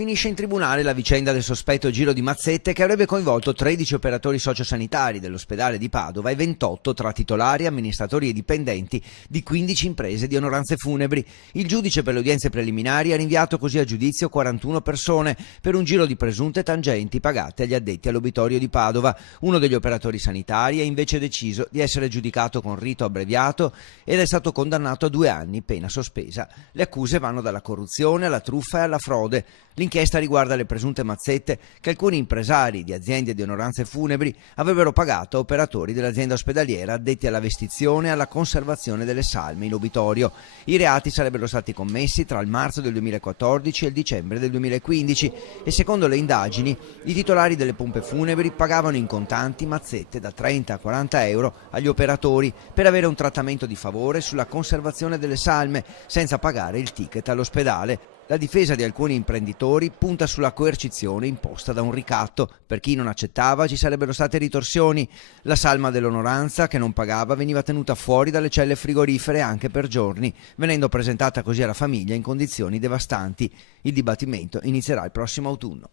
Finisce in tribunale la vicenda del sospetto giro di mazzette che avrebbe coinvolto 13 operatori sociosanitari dell'ospedale di Padova e 28 tra titolari, amministratori e dipendenti di 15 imprese di onoranze funebri. Il giudice per le udienze preliminari ha rinviato così a giudizio 41 persone per un giro di presunte tangenti pagate agli addetti all'obitorio di Padova. Uno degli operatori sanitari ha invece deciso di essere giudicato con rito abbreviato ed è stato condannato a 2 anni, pena sospesa. Le accuse vanno dalla corruzione alla truffa e alla frode. L'inchiesta riguarda le presunte mazzette che alcuni impresari di aziende di onoranze funebri avrebbero pagato a operatori dell'azienda ospedaliera addetti alla vestizione e alla conservazione delle salme in obitorio. I reati sarebbero stati commessi tra il marzo del 2014 e il dicembre del 2015 e secondo le indagini i titolari delle pompe funebri pagavano in contanti mazzette da 30 a 40 euro agli operatori per avere un trattamento di favore sulla conservazione delle salme senza pagare il ticket all'ospedale. La difesa di alcuni imprenditori punta sulla coercizione imposta da un ricatto. Per chi non accettava ci sarebbero state ritorsioni. La salma dell'onoranza che non pagava veniva tenuta fuori dalle celle frigorifere anche per giorni, venendo presentata così alla famiglia in condizioni devastanti. Il dibattimento inizierà il prossimo autunno.